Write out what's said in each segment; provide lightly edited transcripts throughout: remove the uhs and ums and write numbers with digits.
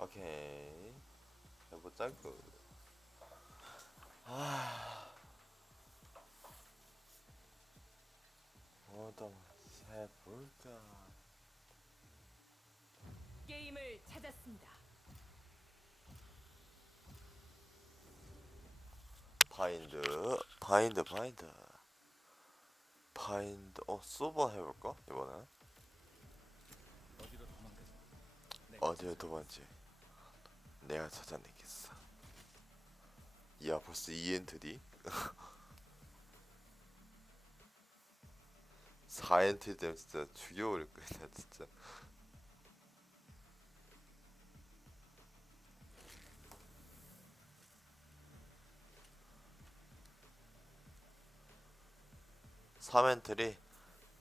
오케이. 해보자구. 아, 뭐좀 해볼까. 게임을 찾았습니다. 바인드, 바인드, 바인드, 바인드. 서버 해볼까 이번엔? 어디로 도망가지? 어디에 도망지? 내가 찾아내겠어. 야, 벌써 이 엔트리? 4엔트리 되면 진짜 죽여버릴 거야, 진짜. 삼엔트리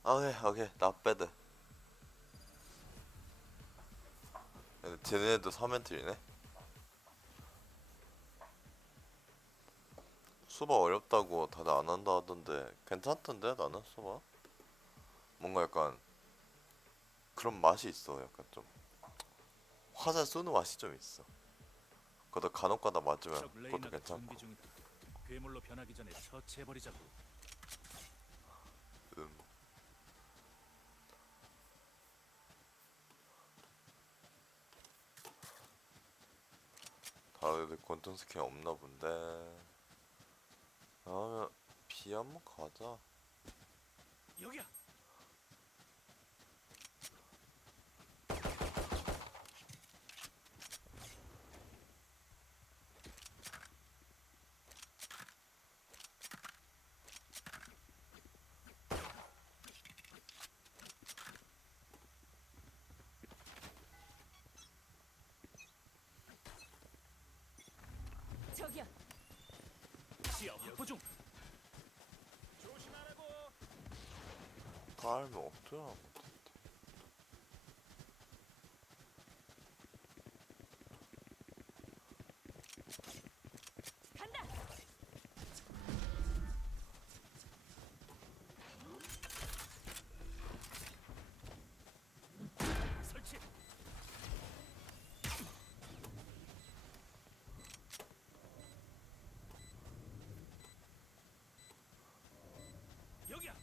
오케이, 오케이, 나빼드. 쟤네도 3엔트리네. 수바 어렵다고 다들 안 한다 하던데 괜찮던데 나는 수바. 뭔가 약간 그런 맛이 있어. 약간 좀 화살 쏘는 맛이 좀 있어. 그것도 간혹가다 맞으면 적 그것도 레이나가 괜찮고. 준비 중이다. 괴물로 변하기 전에 처치해버리자고. 음. 다들 권총 스킨 없나 본데. 그러면 B 한번 가자. 여기야. 저기요. 시야 확보 중. 조심하라고. 깔면 없더라. 간다. 설치. 여기야.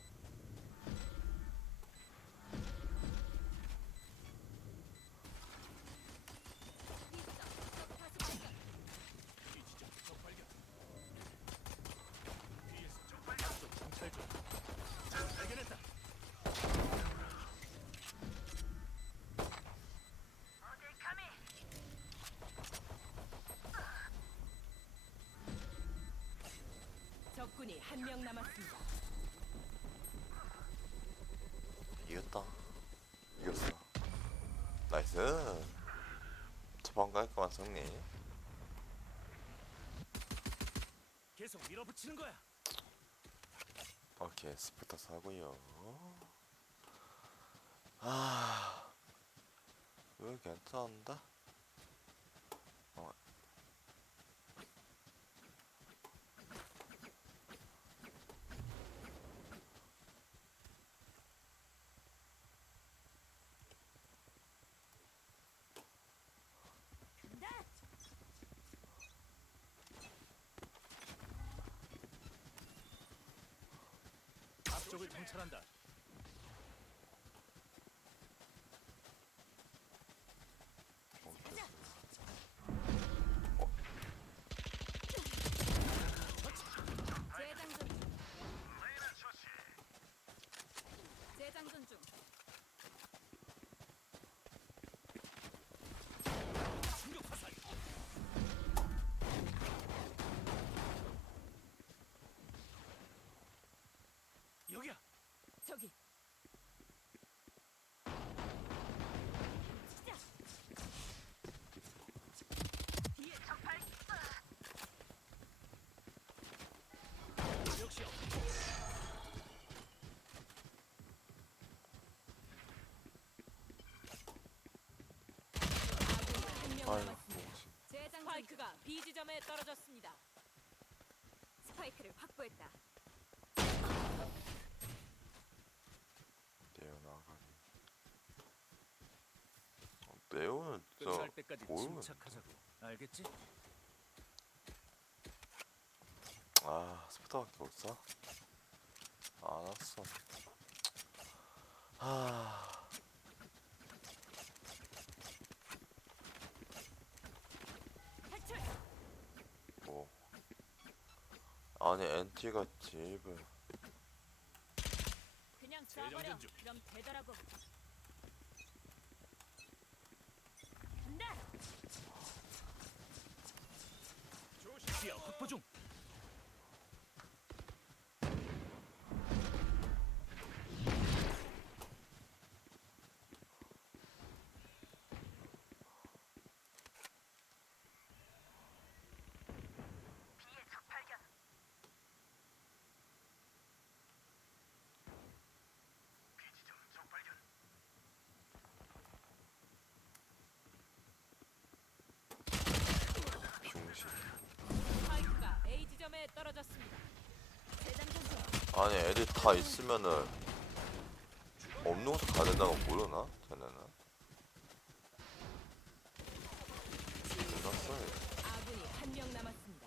이 지점 적 발견. 뒤에서 적 발견. 쪽 정찰 중. 발견했다. 적군이 한 명 남았습니다. 이겼다. 이겼어. 나이스. 초반 깔끔한 승리. 계속 밀어붙이는 거야. 오케이, 스프터 사고요. 아, 왜 괜찮은데? 어, 앞쪽을 정찰한다. 오케이. 재장전 중. 재장전 중. 충격 화살. 여기야. 저기. 시작. 뒤에 적 발견. 역시요. 한 명 아유, 남았습니다. 뭐지? 스파이크가 B 지점에 떨어졌습니다. 스파이크를 확보했다. 뛰어나가니. 또 네오는 진짜 끝날 때까지 모르겠네. 침착하자고. 알겠지? 아 스프터밖에 못 사? 알았어. 하... 탈출. 뭐 아니 엔티가 집을 그냥 쏴버려. 재정전 중. 그럼 되더라고. 간다. 시야 확보 중. 병신. 스파이크가 A 지점에 떨어졌습니다. 재장전 중. 아니 애들 다 있으면은 없는 곳에 가야 된다는 건 모르나? 쟤네는 몰랐어. 아군이 한 명 남았습니다.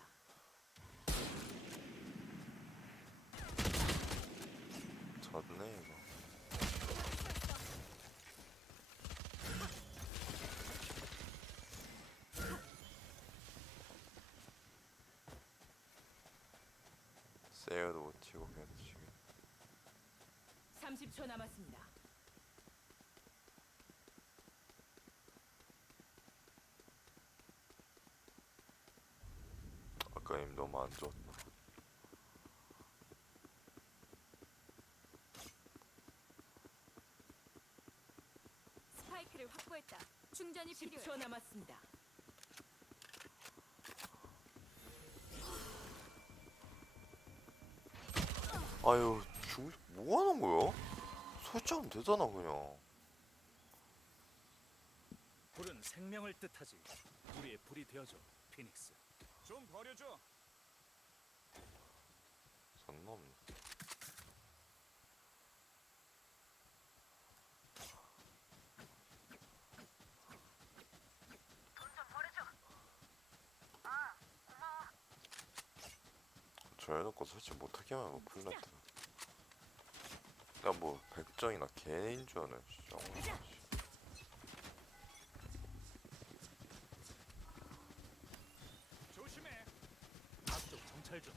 졌네 이거. 세어도 못 치고 그냥 지금 30초 남았습니다. 아까 임 너무 안 좋았다. 스파이크를 확보했다. 충전이 필요해. 10초 남았습니다. 아유 뭐 하는 거야? 설치하면 되잖아 그냥. 불은 생명을 뜻하지. 우리의 불이 되어줘, 피닉스. 좀 버려줘. 선 넘네. 저 해놓고 설치 못하게 하면 뭐 플랫. 나뭐 백정이나 개인 줄 아네 진짜. 조심해. 앞쪽 정찰 중.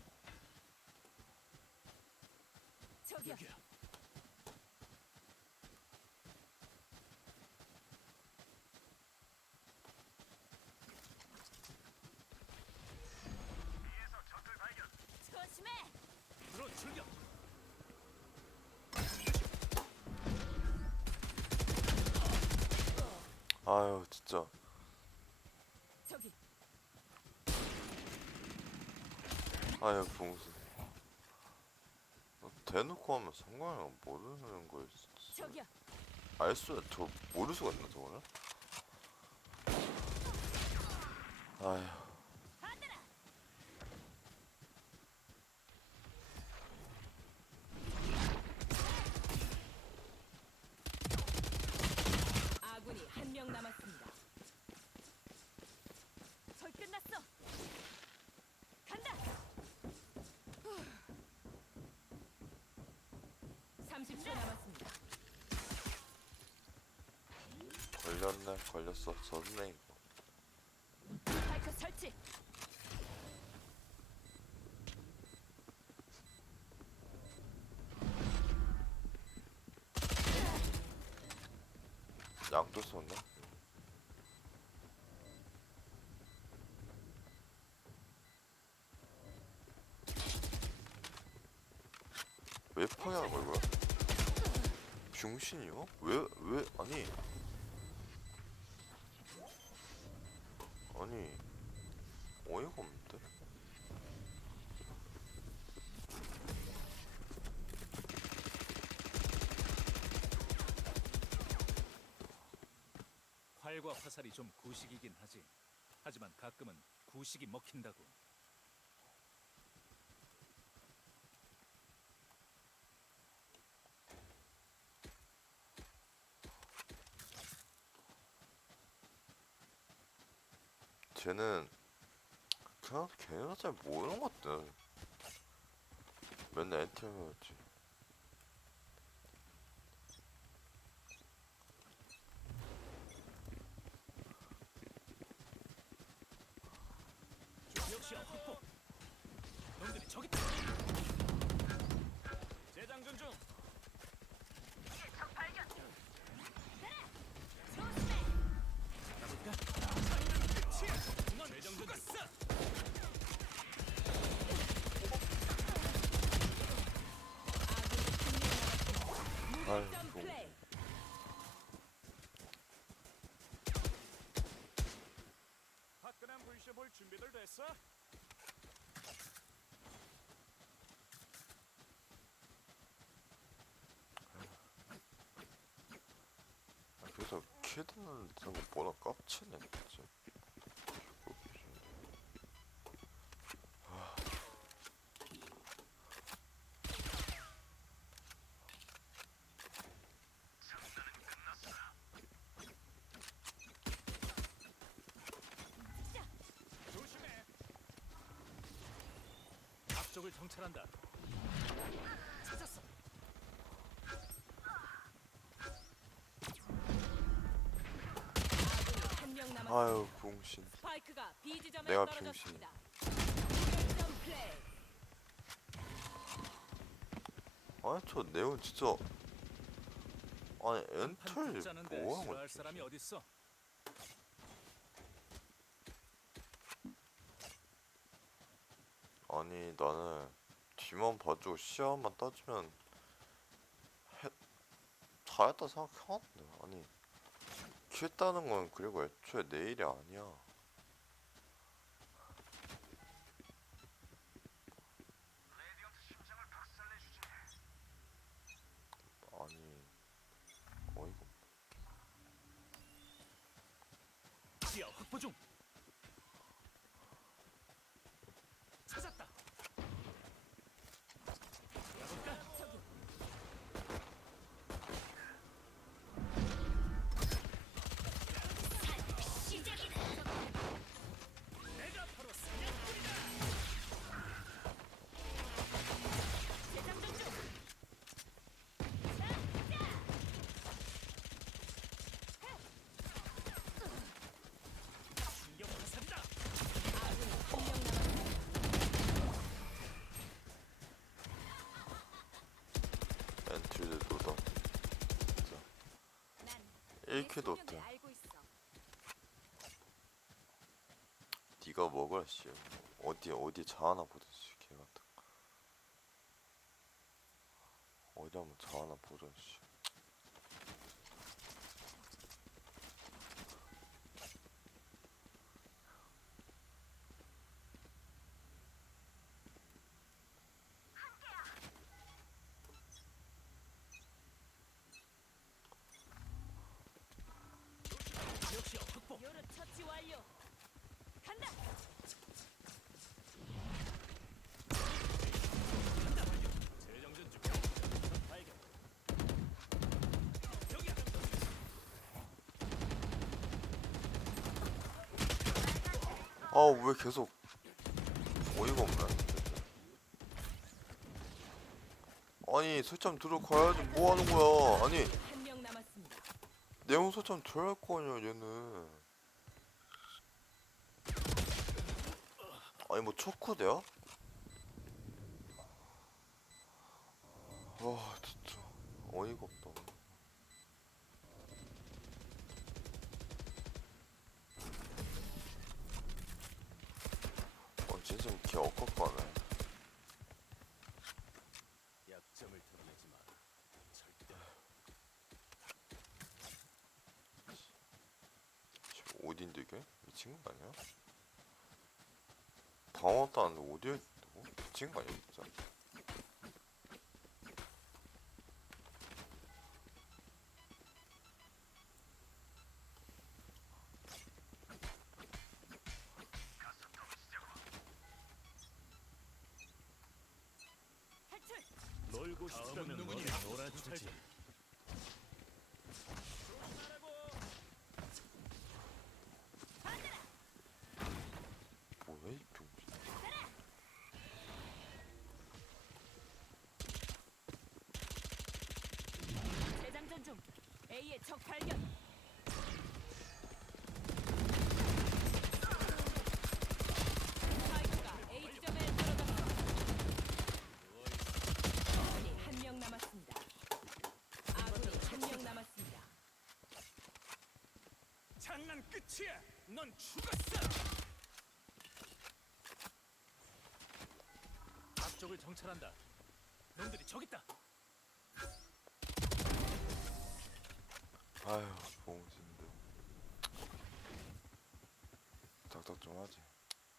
저기요. 여기야. 조심해. 드론 출격. 아유 진짜. 저기. 아유 봉수. 대놓고 하면 상관이 모르는 거야 진짜. 저기요. 저 모를 수가 있나 저거는? 아휴. 받아라. 아군이 한 명 남았습니다. 거의 끝났어. 간다. 30초 남았습니다. 걸렸네 걸렸어 졌네 이거. 스파이크 설치. 양도 썼네. 왜 파괴하는 거야 이거? 병신이요? 왜 아니 어이가 없는데? 활과 화살이 좀 구식이긴 하지. 하지만 가끔은 구식이 먹힌다고. 쟤는 그냥 걔네가 잘 모르는 것 같아. 맨날 NTM이었지. 지역 시야 확보. 놈들이 저기 있다. 재장전 중. 알아볼까? 재장전 중. 무득점 아이고. 플레이. 화끈한 불쇼 볼 준비들 됐어? 그래서 키드는 거 보다 깝치네 진짜. 조심해. 앞쪽을 정찰한다. 찾았어. 한 명 남았습니다. 아유 병신. 스파이크가 B 지점에 내가 떨어졌습니다. 무득점 플레이. 아니 저 네온 진짜. 아니 한판 엔털 붙자는데 뭐하는 싫어할 거지? 사람이 어딨어? 아니 나는 뒤만 봐주고 시야만 따지면 잘했다 생각하는데 아니 킬 따는 건 그리고 애초에 내 일이 아니야. 아니 어이가 없네. 시야 확보 중. 찾았다. 알아볼까? 저기 내가 바로 사냥꾼이다. 재장전 중. 충격 화살이다. 아군이 한 명 남았습니다. 엔트리도다 진짜 난 1킬도 내 못해. 알고 있어. 네가 먹어라 씨. 어디 자 하나 보듯이 개 같은 거. 어디 한번 자 하나 보자 씨. 지역 시야 확보. 요르 처치 완료. 간다. 간다 완료. 재정전 중. 적 발견. 여기야. 아 왜 계속 어이가 없네. 아니 설정 들어가야지 뭐 하는 거야. 아니 한 명 남았습니다. 내용 설정 들어갈 거 아니야 얘는. 아니 뭐 초코대야? 와 진짜 어이가 없다. 진짜 개 억압가네. 약점을 드러내지 마. 절대. 지금 어딘데 이게? 미친 거 아니야? 방어도 안 하는데 어디에 있다고? 미친 거 아니야 진짜? 탈출. 놀고 싶다면 누구냐? 놀아주지. 재장전 중. A의 적 발견. 스파이크가 A 지점에 떨어졌습니다. 아군이 한 명 남았습니다. 아군이 한 명 남았습니다. 장난 끝이야. 넌 죽었어. 앞쪽을 정찰한다. 놈들이 저기 있다. 아휴 봉신들 닥닥 좀 하지.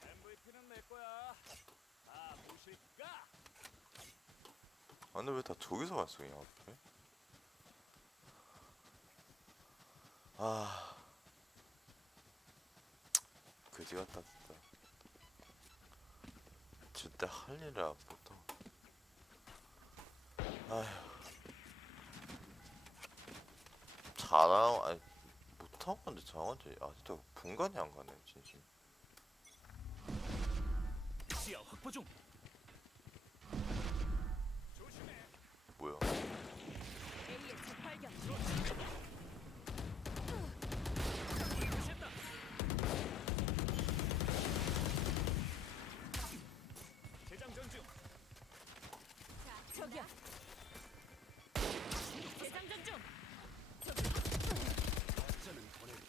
MVP는 내 거야. 다 보실까? 아 근데 왜 다 저기서 발송이야 앞에? 아 그지 같다 진짜. 진짜 할 일을 안 못하고. 아휴 잘하고 아니 못한 건데 잘한 건지 아 진짜 분간이 안 가네 진심. 시야 확보 중. 조심해. 뭐야? A의 적 발견. 됐다. 재장전 중. 자, 저기야. 재장전 중. 어쩌는 보내고.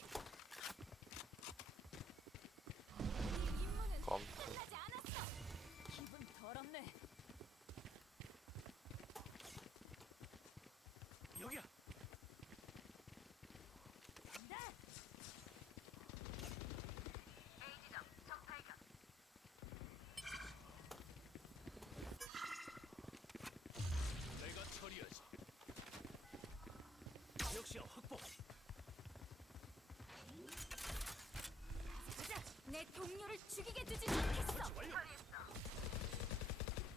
임무는 깜짝. 끝나지 않았어. 기분 더럽네. 여기야. 간다. 내가 처리하지. 역시야 확보. 가자. 내 동료를 죽이게 두진 않겠어. 완료.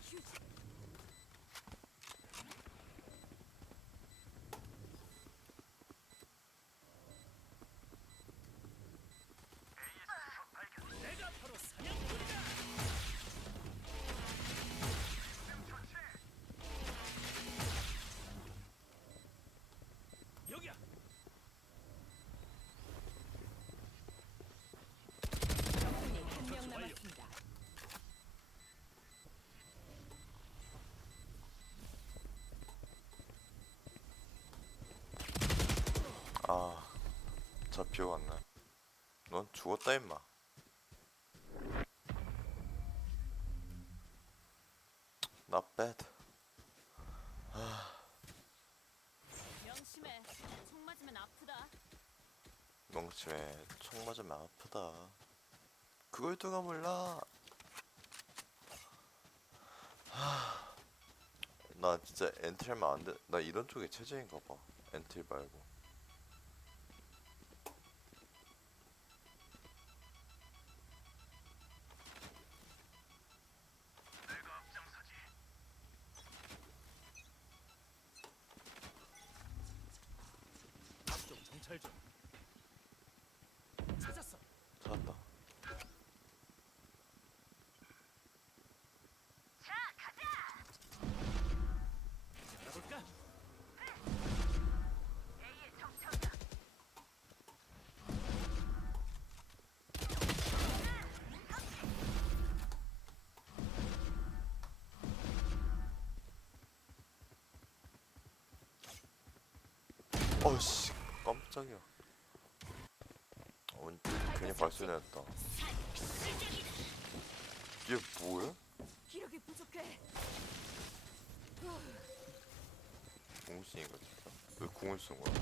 휴지. 내가 바로 사냥꾼이다. 여기야. 적군이 한 명 남았습니다. 아 잡혀갔네. 넌 죽었다 임마. Not bad. 명심해. 총 맞으면 아프다. 명심해 총 맞으면 아프다. 그걸 누가 몰라. 나 진짜 엔트리만 안 돼. 나 이런 쪽에 체제인가 봐. 엔트리 말고. 앞쪽 정찰 중. 찾았어. 찾았다. 알아볼까? 어씨 깜짝이야. 괜히 발소리냈다. 얘 뭐야? 기력이 부족해. 공신인가 진짜? 왜 궁을 쓴 거야?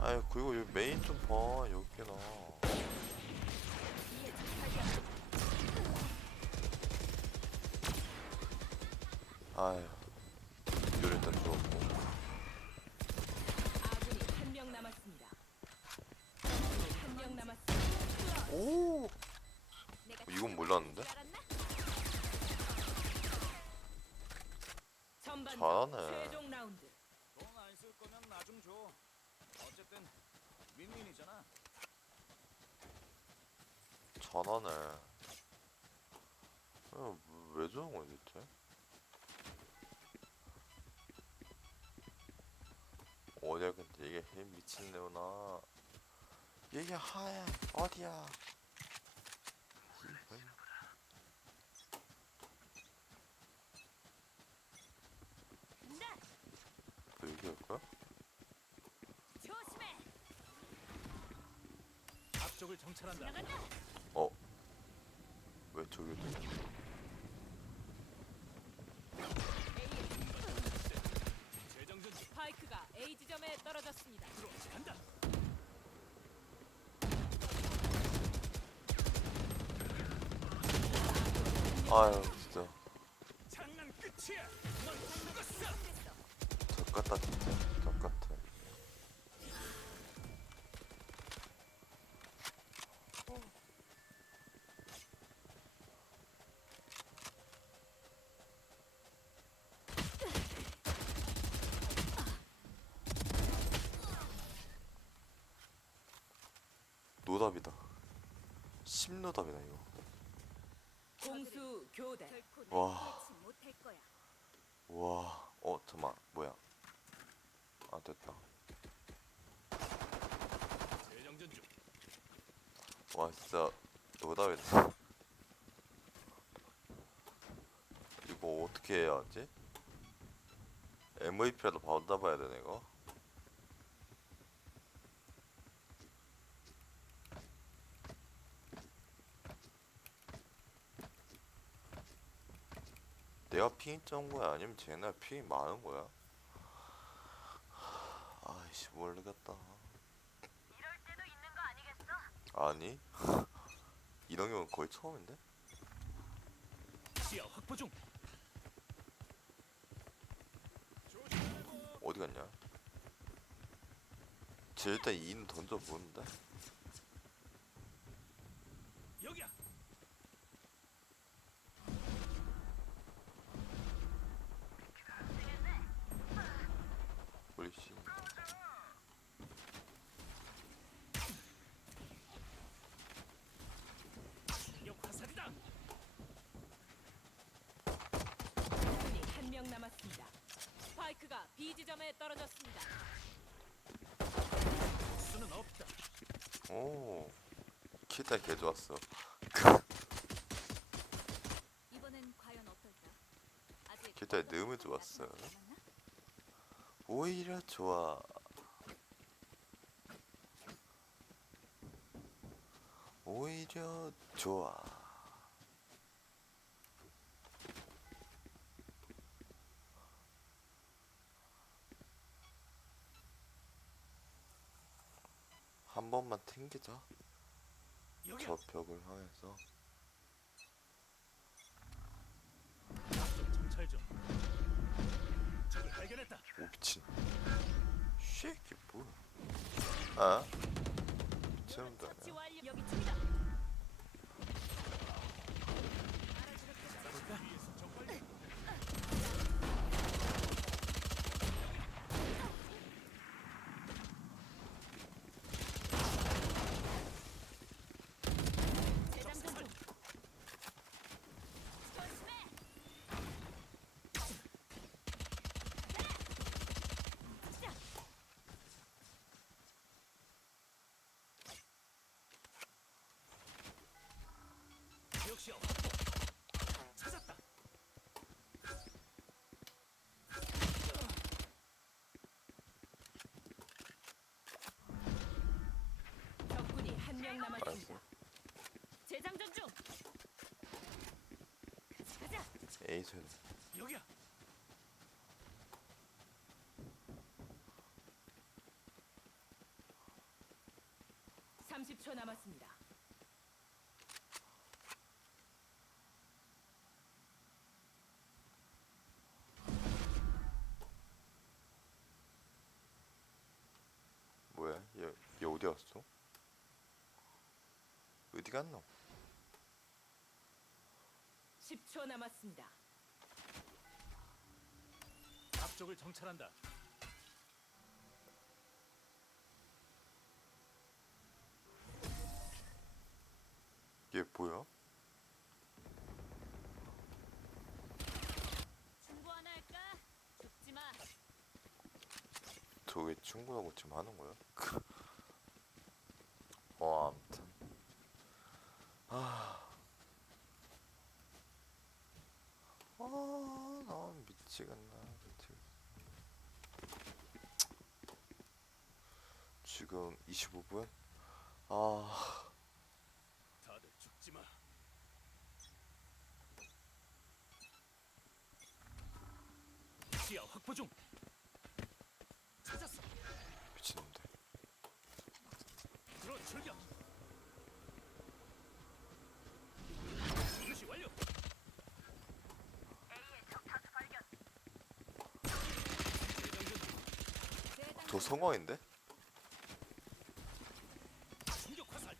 아이 그리고 여기 메인 좀 봐. 여기나. B의 적 발견. 아휴 요리 일단 죽었고. 아군이 한 명 남았습니다. 적군이 한 명 남았습니다. 오 내가 이건 몰랐는데? 줄 알았나? 전반전 잘하네. 최종 라운드. 돈 안 쓸 거면 나중 줘. 어쨌든 윈윈이잖아. 잘하네. 왜 저런 거야 대체? 어디야 근데 이게 미친내구나. 이게 하야 어디야? 너 여기 올 거야? 조심해. 앞쪽을 정찰한다. 나간다. 어? 왜 저기 있지? 재정전 중. 스파이크가 A 지점에 떨어졌습니다. 들어 간다. 아유 진짜 장난 끝이야. 넌 죽었어. 젖같다 진짜 젖같아. 노답이다. 심노답이다 이거. 공수 교대. 와. 못할 거야. 와. 잠깐만 뭐야? 아 됐다. 재정전 중. 와 진짜 노답이다. 이거 어떻게 해야 하지? MVP라도 받아봐야 되네 이거. 내가 핑이 적은 거야? 아니면 쟤네 핑이 많은 거야? 아이씨 모르겠다. 이럴 때도 있는 거 아니겠어? 아니 이런 경우는 거의 처음인데? 시야 확보 중. 어디 갔냐? 쟤 일단 2는 던져보는데? 여기야. 올리씨. 역 화살이다. 적군이 한 명 남았습니다. 스파이크가 B 지점에 떨어졌습니다. 수는 없다. 오 킬딸 개 좋았어. 이번엔 과연 어떨까? 아직 킬딸 너무 좋았어. 오히려 좋아. 오히려 좋아. 한 번만 튕기자. 여기야. 저 벽을 향해서. 앞쪽 정찰 중. 적을 발견했다. 오 미친. 쉐이키 뭐야? 아? 미친놈들 처치 아니야? 완료. 여기 중이다. 위에서 적발. 재장전 중. 역시야 확보. 찾았다. 적군이 한 명 알았어. 남았습니다. 재장전 중. 가자. 에이슨. 여기야. 30초 남았습니다. 뭐야? 얘 어디 갔어? 어디 갔노? 10초 남았습니다. 앞쪽을 정찰한다. 얘 뭐야? 충고 하나 할까? 죽지 마. 저게 충분하고 지금 하는 거야? 아무튼 나 미치겠네. 지금 25분? 다들 죽지 마. 시야 확보 중. 찾았어. 미친놈들. 들어 출격. 유시 완료. 저 성광인데? 충격 화살.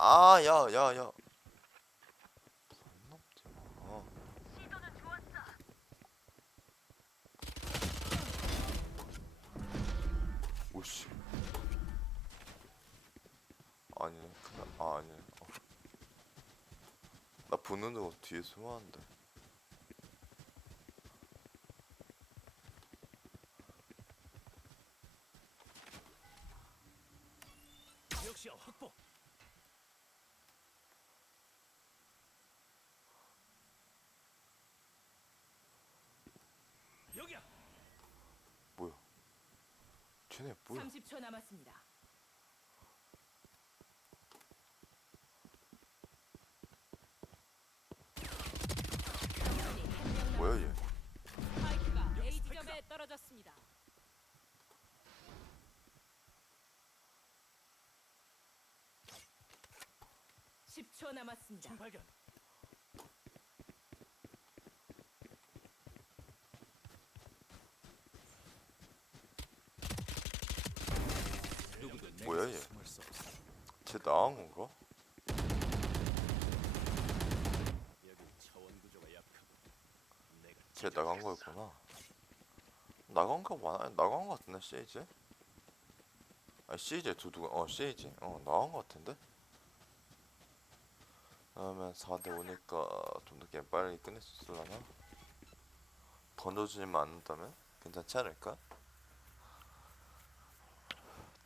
야야야. 넘지 마. 오씨. 아니네. 아니네. 나 보는 거 뒤에 숨었는데. 지역 시야 확보. 여기야. 뭐야? 쟤네 뭐야? 30초 남았습니다. 적군이 한명 뭐야 얘? 스파이크가 A 지점에 떨어졌습니다. (10초) 남았습니다. 총 발견. 누구도 뭐야, 내게 얘? 숨을 수 없어. 쟤 나간 건가? 여기 차원 구조가 약하고 내가 쟤 나간 거였구나. 나간 거 많아? 나간 거 같은데 CJ? 아니 CJ 두두가 CJ 나간 거 같은데? 그러면 4대 5니까 좀 더 게임 빨리 끝낼 수 있을라나? 던져주지만 않는다면 괜찮지 않을까?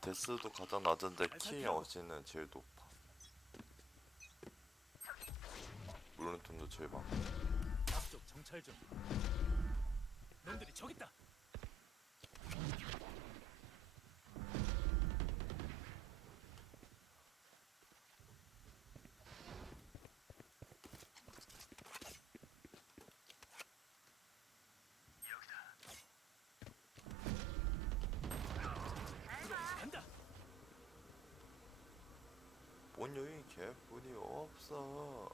데스도 가장 낮은데 킬 어시는 제일 높아. 물론 돈도 제일 많고. 앞쪽 정찰 중. 놈들이 저기 있다. 간다. 뭔 여기 개뿔이 없어.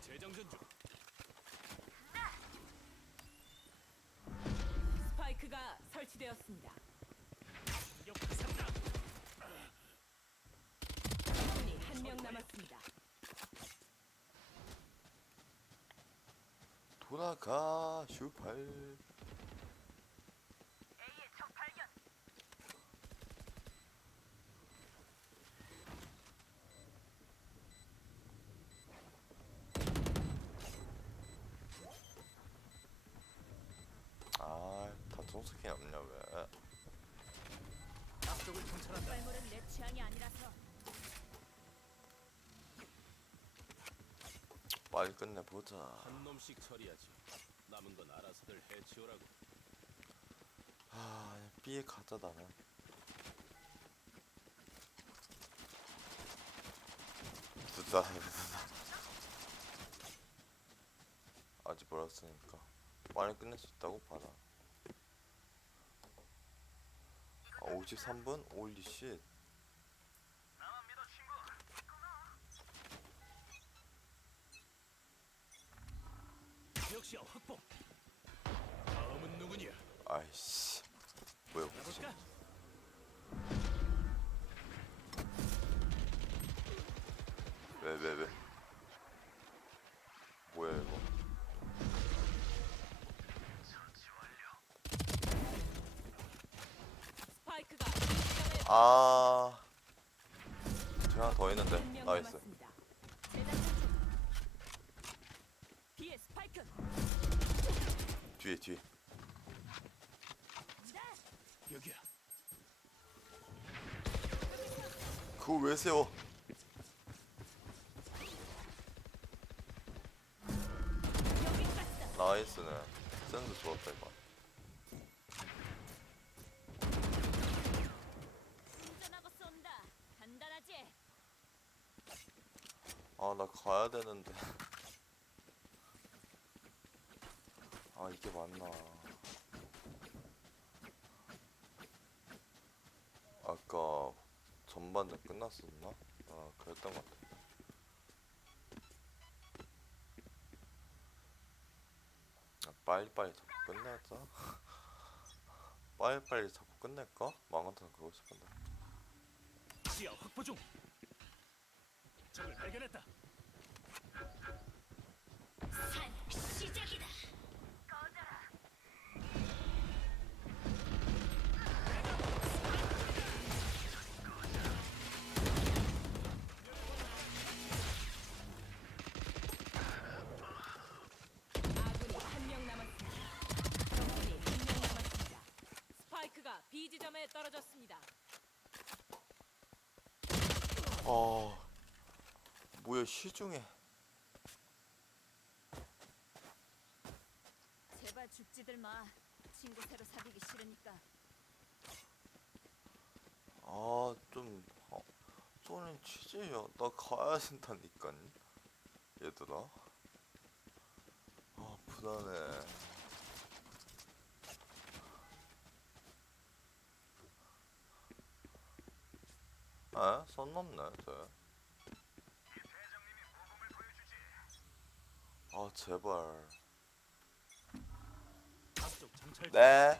재정전 중. 스파이크가 설치되었습니다. 충격 화살이다. 적군이 한명 남았습니다. 돌아가 슈팔. 다 정석이 없냐 왜? 앞쪽을 정찰한다. 빨물은 내 취향이 아니라서. 빨리 끝내보자. 한 놈씩 처리하지. 남은 건 알아서들 해치우라고. B에 가자 나는. 두다. 아직 멀었으니까 빨리 끝낼 수 있다고 봐라. 53분? 올리 쉣. 지역 시야 확보. 다음은 누구냐? 아이씨. 뭐야 혹시? 가볼까? 왜? 뭐야 이거? 스파이크가 B 지점에 저 하나 더 있는데. 한명 나이스. 남았습니다. 뒤에. 여기야. 그거 왜 세워? 나이스네. 센스 좋았다 이거. 운전하고 쏜다. 간단하지? 아, 나 가야 되는데. 아, 이게 맞나? 아까 전반전 끝났었나? 아, 그랬던 것 같아. 아, 빨리빨리 자꾸 끝내자. 빨리빨리 자꾸 끝낼까? 망한테는 그러고 싶은데. 지하 확보 중. 적을 발견했다. 시작이다. 아군이 한 명 남았습니다. 적군이 한 명 남았습니다. 스파이크가 B 지점에 떨어졌습니다. 아, 뭐야, 시중에. 제발 죽지들 마. 친구 새로 사귀기 싫으니까. 아, 소린 취재야. 나 가야 된다니까. 얘들아. 아, 불안해. 에? 선 넘네, 쟤. 아, 제발. 앞쪽 정찰. 네.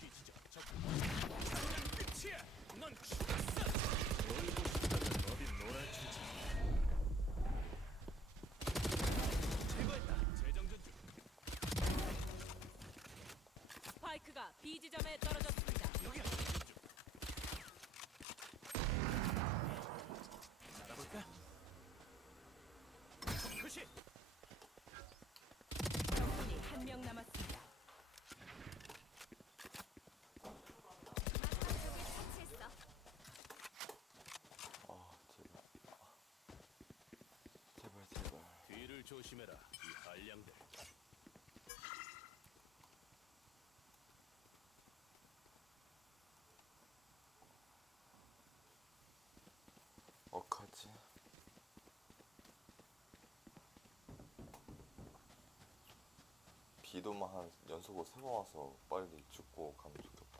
뒤지죠. 적. 끝이야. 넌 죽었어. 놀고 싶다면 어딘 놀아주지. 제거했다. 재정전 중. 스파이크가 B 지점에 떨어졌습니다. 여기야. 날아볼까? 표시. 적군이 한 명 남았습니다. 아, 제발. 제발. 뒤를 조심해라. 이 한량들. 어떡하지? 비도만 한 연속으로 3번 와서 빨리 죽고 가면 좋겠다.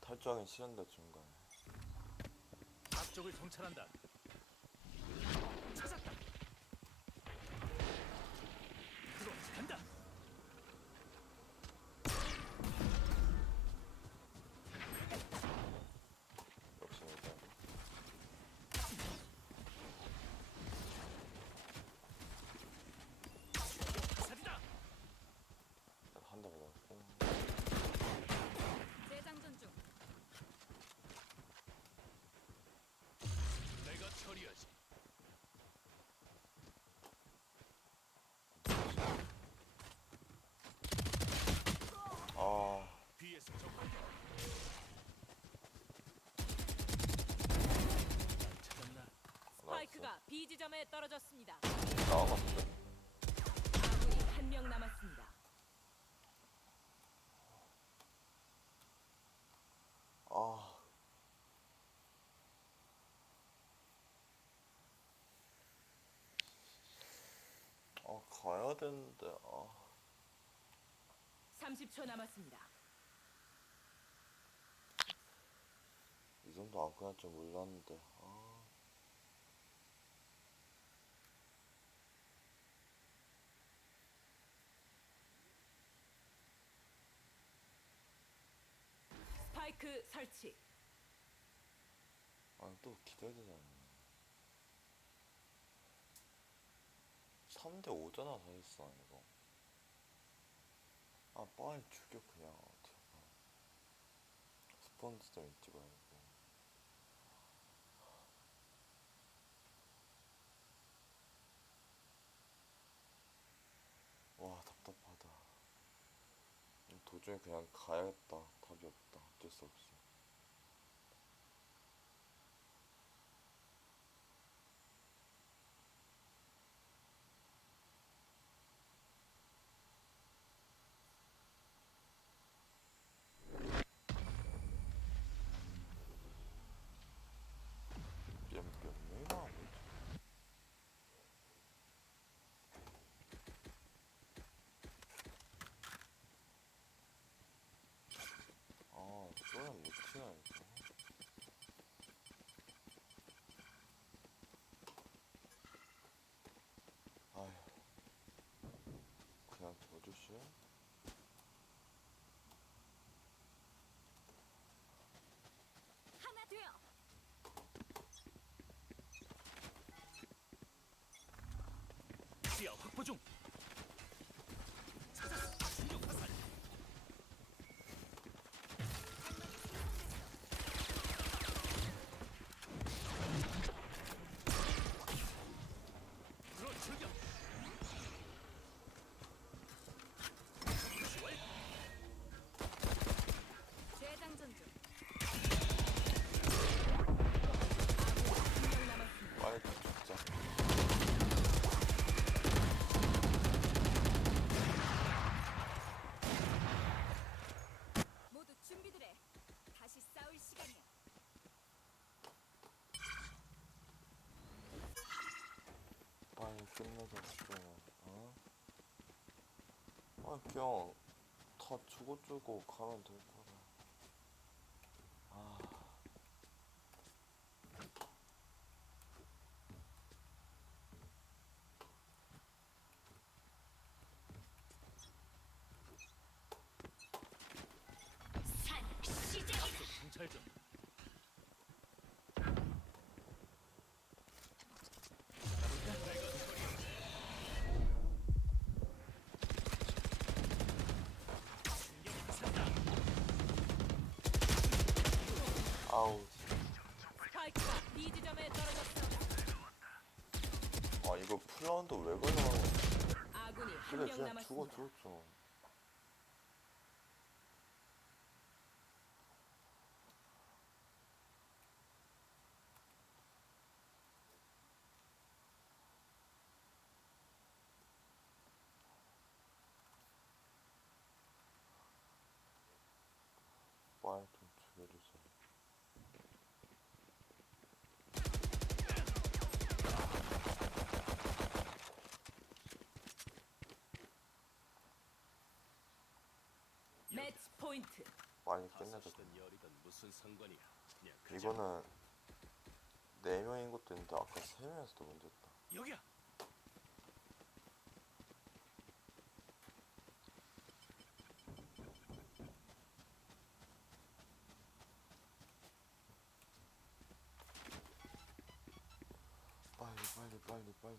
탈주하긴 싫은데 중간에. 앞쪽을 정찰한다. 찾았다. 들어 간다. 역시 일단 살이다. 한 대 맞았고. 재장전 중. 내가 처리하지. 아, B에서 적 발견. 날 찾았나? 스파이크가 B 지점에 떨어졌습니다. 나와봤어. 아군이 한 명 남았습니다. 아, 가야 되는데. 아, 30초 남았습니다. 이 정도 안 끝날 줄 몰랐는데. 아, 스파이크 설치. 아, 또 기다려야 되잖아. 3대 5잖아, 사실상 이거. 아, 빨리 죽여, 그냥. 제발. 스펀지 좀 잊지 말고. 와, 답답하다. 도중에 그냥 가야겠다. 답이 없다. 어쩔 수 없어. 몇 명이나 하고 있지? 아, 쏘면 못 치나, 이거. 아휴, 그냥 져주시? 하나 돼요. 시야 확보 중. 찾았어. 충격 화살. 들어 출격. 시월. 재장전 중. 아군이 한명 남았습니다. 빨리 죽자. 모두 준비들 해. 다시 싸울 시간이야. 빨리 끝내자, 진짜. 어? 아, 그냥 다 주고주고 가면 될 거라. 아. 앞쪽 정찰 중. 충격 화살이다. 아우. 스파이크가 B 지점에 떨어졌습니다. 아, 이거 풀라운드 왜 걸려? 아군이 그래, 한명 그냥 죽어, 남았습니다. 죽었죠. 빨리 좀 죽여주세요. 매치 포인트. 빨리 끝내자. 다섯이든 열이든 무슨 상관이야. 그냥 가자. 이거는 4명인 것도 있는데 아까 3명에서도 문제였다. 여기야. 빨리.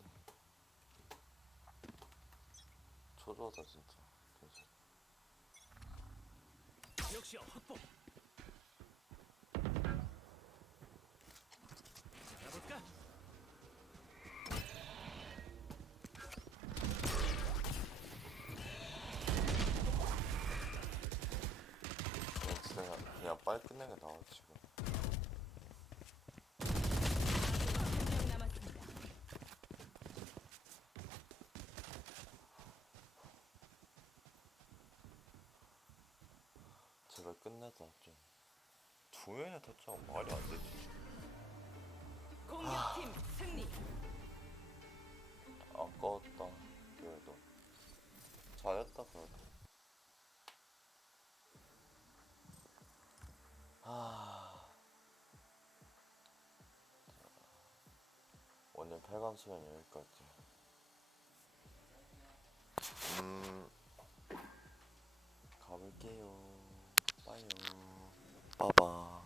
초조하다, 진짜. 진짜. 역시야 확보. 알아볼까? 그냥 빨리 끝내는 게 나아, 지금. 한명 남았습니다. 제발 끝내자, 좀. 2명이나 터치하면 말이 안 되지. 공격팀 승리. 아까웠다. 그래도. 잘했다, 그래도. 오늘 8강 수련 여기까지. 가볼게요. 빠이요. 빠바.